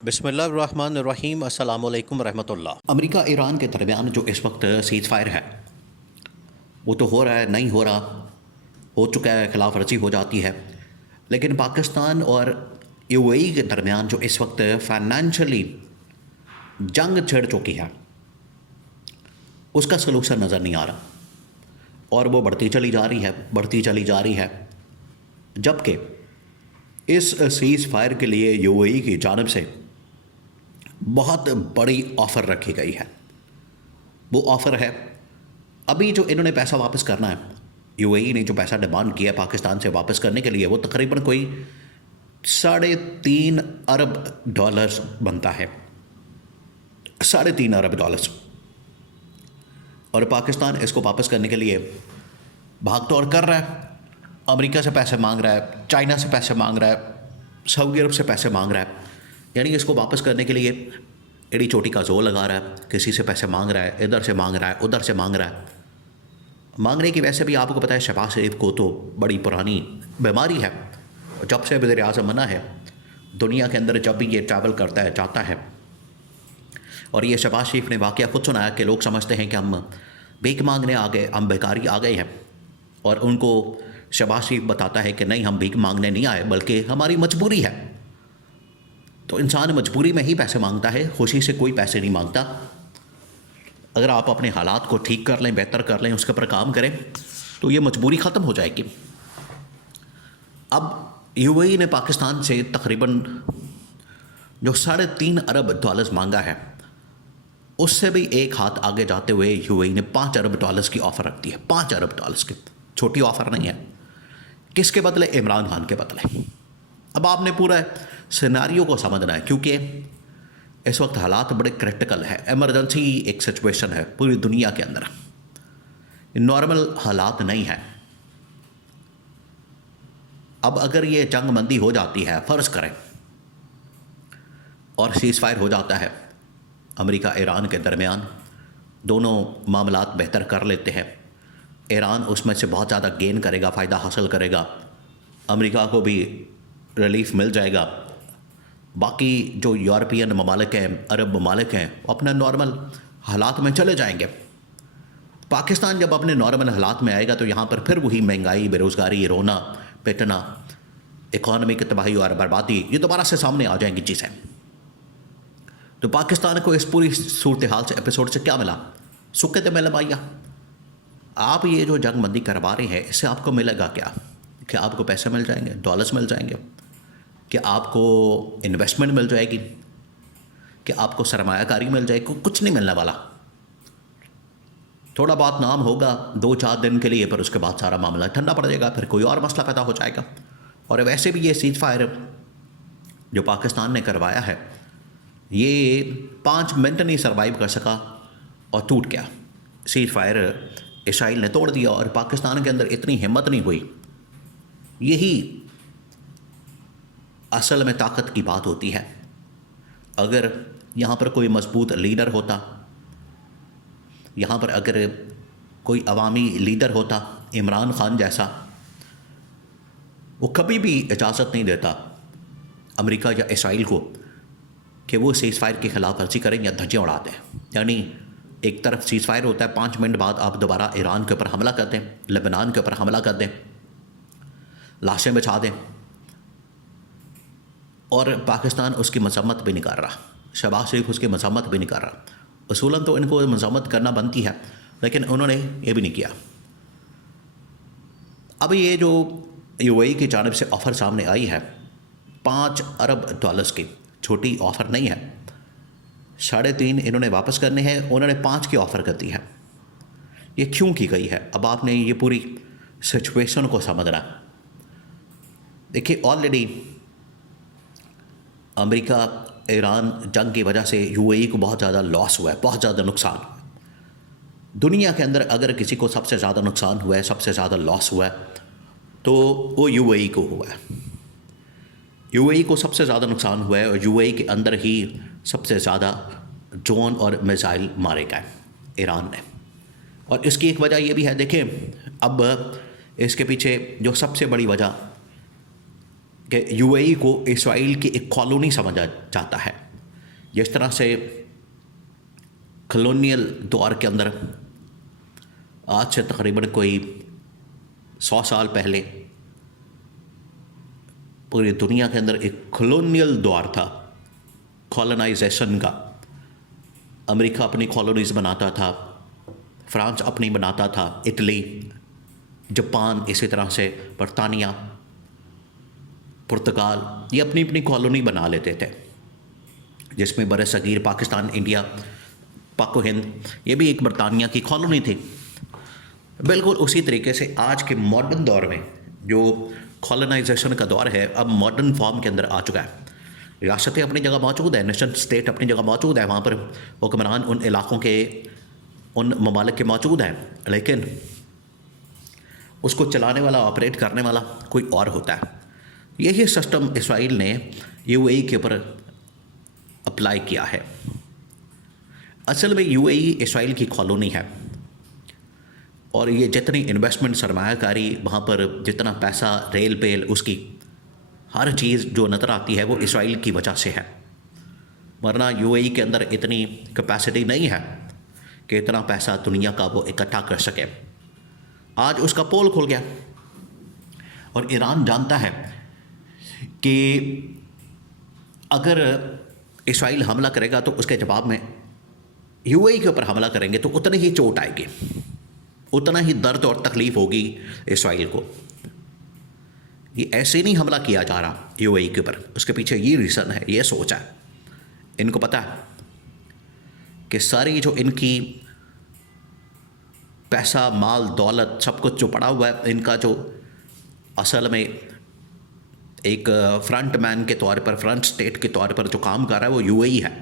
बिस्मिल्लाहिर्रहमानिर्रहीम अस्सलाम वालेकुम रहमतुल्लाह। अमेरिका ईरान के दरमियान जो इस वक्त सीज़ फायर है वो तो हो रहा है, नहीं हो रहा, हो चुका है, खिलाफ वर्जी हो जाती है। लेकिन पाकिस्तान और यूएई के दरमियान जो इस वक्त फाइनेंशियली जंग छिड़ चुकी है उसका सलूशन नज़र नहीं आ रहा और वो बढ़ती चली जा रही है, बढ़ती चली जा रही है। जबकि इस सीज़ फायर के लिए यूएई की जानिब से बहुत बड़ी ऑफ़र रखी गई है। वो ऑफ़र है, अभी जो इन्होंने पैसा वापस करना है, यूएई ने जो पैसा डिमांड किया पाकिस्तान से वापस करने के लिए, वो तकरीबन कोई $3.5 अरब बनता है। $3.5 अरब। और पाकिस्तान इसको वापस करने के लिए भाग दौड़ कर रहा है, अमेरिका से पैसे मांग रहा है, चाइना से पैसे मांग रहा है, सऊदी अरब से पैसे मांग रहा है। यानी इसको वापस करने के लिए एड़ी चोटी का जोर लगा रहा है, किसी से पैसे मांग रहा है, इधर से मांग रहा है, उधर से मांग रहा है। मांगने की वैसे भी आपको पता है शहबाज शरीफ को तो बड़ी पुरानी बीमारी है। जब से वज़ीर आज़म बना है, दुनिया के अंदर जब भी ये ट्रैवल करता है, जाता है, और ये शहबाज शरीफ ने वाक़या खुद सुनाया कि लोग समझते हैं कि हम भीख मांगने आ गए, हम भिखारी आ गए हैं, और उनको शहबाज शरीफ बताता है कि नहीं, हम भीख मांगने नहीं आए, बल्कि हमारी मजबूरी है। तो इंसान मजबूरी में ही पैसे मांगता है, खुशी से कोई पैसे नहीं मांगता। अगर आप अपने हालात को ठीक कर लें, बेहतर कर लें, उसके ऊपर काम करें, तो ये मजबूरी ख़त्म हो जाएगी। अब यूएई ने पाकिस्तान से तकरीबन जो $3.5 अरब मांगा है, उससे भी एक हाथ आगे जाते हुए यूएई ने $5 अरब की ऑफ़र रख दी है। $5 अरब की छोटी ऑफ़र नहीं है। किसके बदले? इमरान खान के बदले। अब आपने पूरा सिनेरियो को समझना है, क्योंकि इस वक्त हालात बड़े क्रिटिकल है, इमरजेंसी एक सिचुएशन है पूरी दुनिया के अंदर, नॉर्मल हालात नहीं है। अब अगर ये जंग मंदी हो जाती है, फ़र्ज़ करें, और सीज़ फायर हो जाता है अमेरिका ईरान के दरमियान, दोनों मामलात बेहतर कर लेते हैं, ईरान उसमें से बहुत ज़्यादा गेन करेगा, फ़ायदा हासिल करेगा, अमेरिका को भी रिलीफ मिल जाएगा, बाकी जो यूरोपियन ममालिक हैं, अरब ममालिक हैं, अपना नॉर्मल हालात में चले जाएंगे। पाकिस्तान जब अपने नॉर्मल हालात में आएगा तो यहाँ पर फिर वही महंगाई, बेरोज़गारी, रोना पिटना, इकॉनमी की तबाही और बर्बादी, ये दोबारा से सामने आ जाएंगी चीज़ें। तो पाकिस्तान को इस पूरी सूरत हाल से, एपिसोड से क्या मिला? सुखे तो मिला भैया। आप ये जो जंग बंदी करवा रहे हैं, इससे आपको मिलेगा क्या? कि आपको पैसे मिल जाएंगे, डॉलर्स मिल जाएंगे, कि आपको इन्वेस्टमेंट मिल जाएगी, कि आपको सरमायाकारी मिल जाएगी? कुछ नहीं मिलने वाला। थोड़ा बहुत नाम होगा 2-4 दिन के लिए, पर उसके बाद सारा मामला ठंडा पड़ जाएगा, फिर कोई और मसला पैदा हो जाएगा। और वैसे भी ये सीज़ फायर जो पाकिस्तान ने करवाया है, ये 5 मिनट नहीं सर्वाइव कर सका और टूट गया। सीज़ फायर इसराइल ने तोड़ दिया और पाकिस्तान के अंदर इतनी हिम्मत नहीं हुई। यही असल में ताकत की बात होती है। अगर यहाँ पर कोई मजबूत लीडर होता, यहाँ पर अगर कोई अवामी लीडर होता, इमरान खान जैसा, वो कभी भी इजाज़त नहीं देता अमेरिका या इसराइल को कि वो सीज़ फायर की खिलाफ वर्जी करें या धज्जियाँ उड़ा दें। यानी एक तरफ सीज़ फायर होता है, 5 मिनट बाद आप दोबारा ईरान के ऊपर हमला कर दें, लेबनान के ऊपर हमला कर दें, लाशें बिछा दें, और पाकिस्तान उसकी मजम्मत भी नहीं कर रहा, शहबाज शरीफ उसकी मजम्मत भी नहीं कर रहा। उसूलन तो इनको मजम्मत करना बनती है, लेकिन उन्होंने ये भी नहीं किया। अब ये जो यूएई की जानिब से ऑफ़र सामने आई है $5 अरब की, छोटी ऑफ़र नहीं है। 3.5 इन्होंने वापस करने हैं, उन्होंने 5 की ऑफ़र कर दी है। ये क्यों की गई है? अब आपने ये पूरी सिचुएशन को समझना। देखिए, ऑलरेडी अमेरिका ईरान जंग की वजह से यूएई को बहुत ज़्यादा लॉस हुआ है, बहुत ज़्यादा नुकसान। दुनिया के अंदर अगर किसी को सबसे ज़्यादा नुकसान हुआ है, सबसे ज़्यादा लॉस हुआ है, तो वो यूएई को हुआ है। यूएई को सबसे ज़्यादा नुकसान हुआ है, और यूएई के अंदर ही सबसे ज़्यादा ड्रोन और मिसाइल मारे गए ईरान ने। और इसकी एक वजह यह भी है, देखें, अब इसके पीछे जो सबसे बड़ी वजह कि यूएई को इसराइल की एक कॉलोनी समझा जाता है। जिस तरह से कॉलोनियल दौर के अंदर आज से तकरीबन कोई 100 साल पहले पूरी दुनिया के अंदर एक कॉलोनियल दौर था, कॉलोनाइजेशन का। अमेरिका अपनी कॉलोनीज बनाता था, फ्रांस अपनी बनाता था, इटली, जापान, इसी तरह से बरतानिया, पुर्तगाल, ये अपनी अपनी कॉलोनी बना लेते थे, जिसमें बर सगीर पाकिस्तान, इंडिया, पाको हिंद, ये भी एक बरतानिया की कॉलोनी थी। बिल्कुल उसी तरीके से आज के मॉडर्न दौर में जो कॉलोनाइजेशन का दौर है, अब मॉडर्न फॉर्म के अंदर आ चुका है। रियासतें अपनी जगह मौजूद है, नेशन स्टेट अपनी जगह मौजूद है, वहाँ पर हुक्मरान उन इलाक़ों के, उन ममालिक के मौजूद हैं, लेकिन उसको चलाने वाला, ऑपरेट करने वाला कोई और होता है। यही सिस्टम इसराइल ने यूएई के ऊपर अप्लाई किया है। असल में यूएई इसराइल की कॉलोनी है, और ये जितनी इन्वेस्टमेंट, सरमायाकारी, वहाँ पर जितना पैसा, रेल पेल, उसकी हर चीज़ जो नज़र आती है वो इसराइल की वजह से है। वरना यूएई के अंदर इतनी कैपेसिटी नहीं है कि इतना पैसा दुनिया का वो इकट्ठा कर सके। आज उसका पोल खुल गया, और ईरान जानता है कि अगर इसराइल हमला करेगा तो उसके जवाब में यूएई के ऊपर हमला करेंगे तो उतनी ही चोट आएगी, उतना ही दर्द और तकलीफ होगी इसराइल को। ये ऐसे नहीं हमला किया जा रहा यूएई के ऊपर, उसके पीछे ये रीज़न है, ये सोच है। इनको पता है कि सारी जो इनकी पैसा, माल, दौलत, सब कुछ जो पड़ा हुआ है, इनका जो असल में एक फ्रंट मैन के तौर पर, फ्रंट स्टेट के तौर पर जो काम कर रहा है वो यूएई है।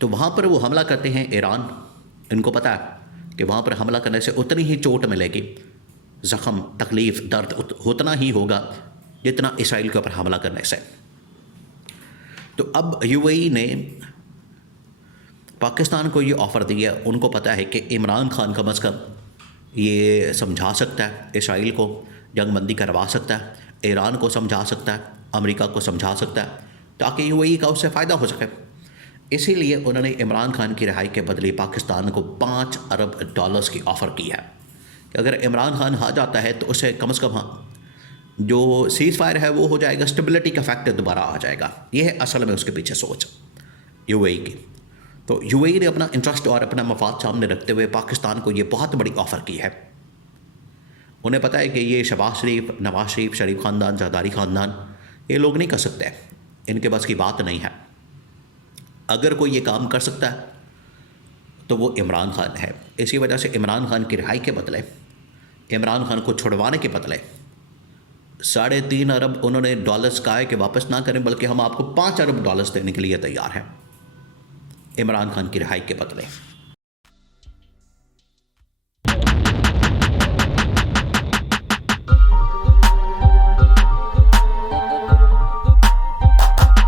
तो वहाँ पर वो हमला करते हैं ईरान। इनको पता है कि वहाँ पर हमला करने से उतनी ही चोट मिलेगी, ज़ख़म, तकलीफ़, दर्द उतना ही होगा जितना इसराइल के ऊपर हमला करने से। तो अब यूएई ने पाकिस्तान को ये ऑफ़र दिया। उनको पता है कि इमरान खान कम अज़ कम ये समझा सकता है, इसराइल को जंगबंदी करवा सकता है, ईरान को समझा सकता है, अमेरिका को समझा सकता है, ताकि यूएई का उससे फ़ायदा हो सके। इसीलिए उन्होंने इमरान खान की रिहाई के बदले पाकिस्तान को $5 अरब की ऑफ़र की है कि अगर इमरान खान आ जाता है तो उसे कम से कम जो सीज़ फायर है वो हो जाएगा, स्टेबिलिटी का फैक्टर दोबारा आ जाएगा। ये है असल में उसके पीछे सोच यूएई की। तो यूएई ने अपना इंटरेस्ट और अपना मफाद सामने रखते हुए पाकिस्तान को ये बहुत बड़ी ऑफ़र की है। उन्हें पता है कि ये शहबाज शरीफ, नवाज शरीफ, शरीफ ख़ानदान, ज़रदारी ख़ानदान, ये लोग नहीं कर सकते, इनके बस की बात नहीं है। अगर कोई ये काम कर सकता है तो वो इमरान खान है। इसी वजह से इमरान खान की रिहाई के बदले, इमरान खान को छुड़वाने के बदले $3.5 अरब उन्होंने डॉलर्स कहा है कि वापस ना करें, बल्कि हम आपको $5 अरब देने के लिए तैयार हैं इमरान खान की रिहाई के बदले।